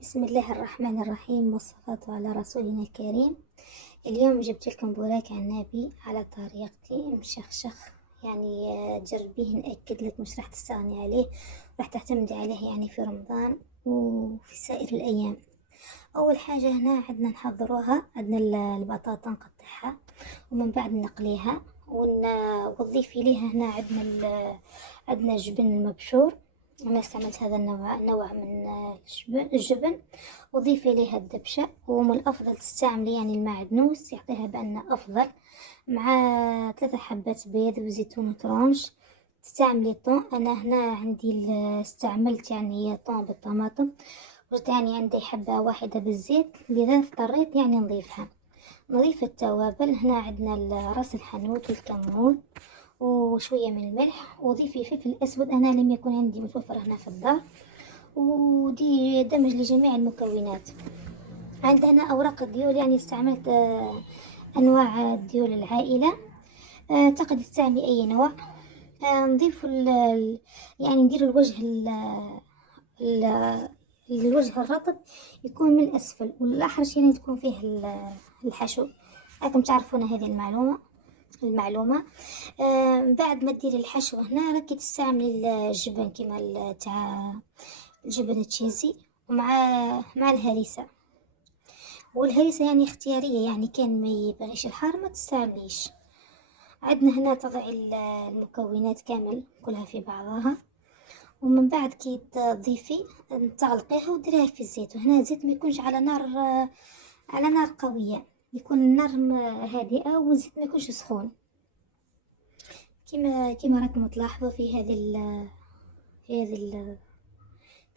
بسم الله الرحمن الرحيم، والصلاة على رسولنا الكريم. اليوم جبت لكم بوراك عنابي على طريقتي مشخشخ. جربيه، نأكد لك مش راح تستغني عليه، راح تعتمدي عليه في رمضان وفي سائر الأيام. أول حاجة هنا عندنا نحضروها، عندنا البطاطا نقطعها ومن بعد نقليها ونضيفي ليها. هنا عندنا الجبن المبشور. أنا استعملت هذا النوع من الجبن. وضيفي ليها الدبشة، ومن الأفضل تستعملي المعدنوس، يعطيها بأن أفضل، مع 3 حبات بيض وزيتون وترانش. تستعملي طون، أنا هنا عندي استعملت طون بالطماطم، وتاني عندي حبة واحدة بالزيت، لذا اضطريت نضيفها. نضيف التوابل، هنا عندنا راس الحانوت والكمون وشوية من الملح، وضيفي فلفل أسود، أنا لم يكن عندي متوفر هنا في الدار. ودي دمج لجميع المكونات. عندنا أوراق الديول، استعملت أنواع ديول العائلة. تقدر تستعملي أي نوع. نضيف ندير الوجه الرطب يكون من الأسفل، والأحرش تكون فيه الحشو. راكم تعرفون هذه المعلومة. بعد ما ديري الحشو هنا راكي تستعملي الجبن كيما تاع الجبن التشيزي، مع الهريسة. والهريسة اختيارية، كان ما يبغيش الحار ما تستعمليش. عندنا هنا تضعي المكونات كامل كلها في بعضها، ومن بعد كي تضيفي تغلقيها وديريها في الزيت. وهنا الزيت ما يكونش على نار قوية، يكون النار هادئة، والزيت ما يكونش سخون، كما راكم تلاحظوا في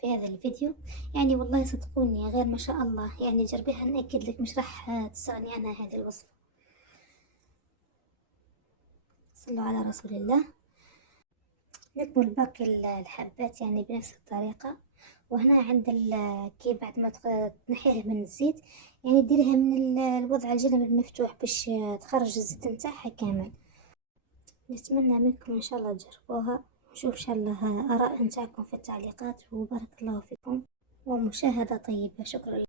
هذا الفيديو. والله صدقوني غير ما شاء الله، جربيها، نأكد لك مش راح تستغني عنها هذه الوصفة. صلوا على رسول الله. نكمل باقي الحبات بنفس الطريقة. وهنا عند كي بعد ما تنحيها من الزيت، ديريها من الوضع الجانب المفتوح باش تخرج الزيت نتاعها كامل. نتمنى منكم ان شاء الله تجربوها، ونشوف ان شاء الله اراء نتاعكم في التعليقات. وبارك الله فيكم ومشاهدة طيبة. شكرا.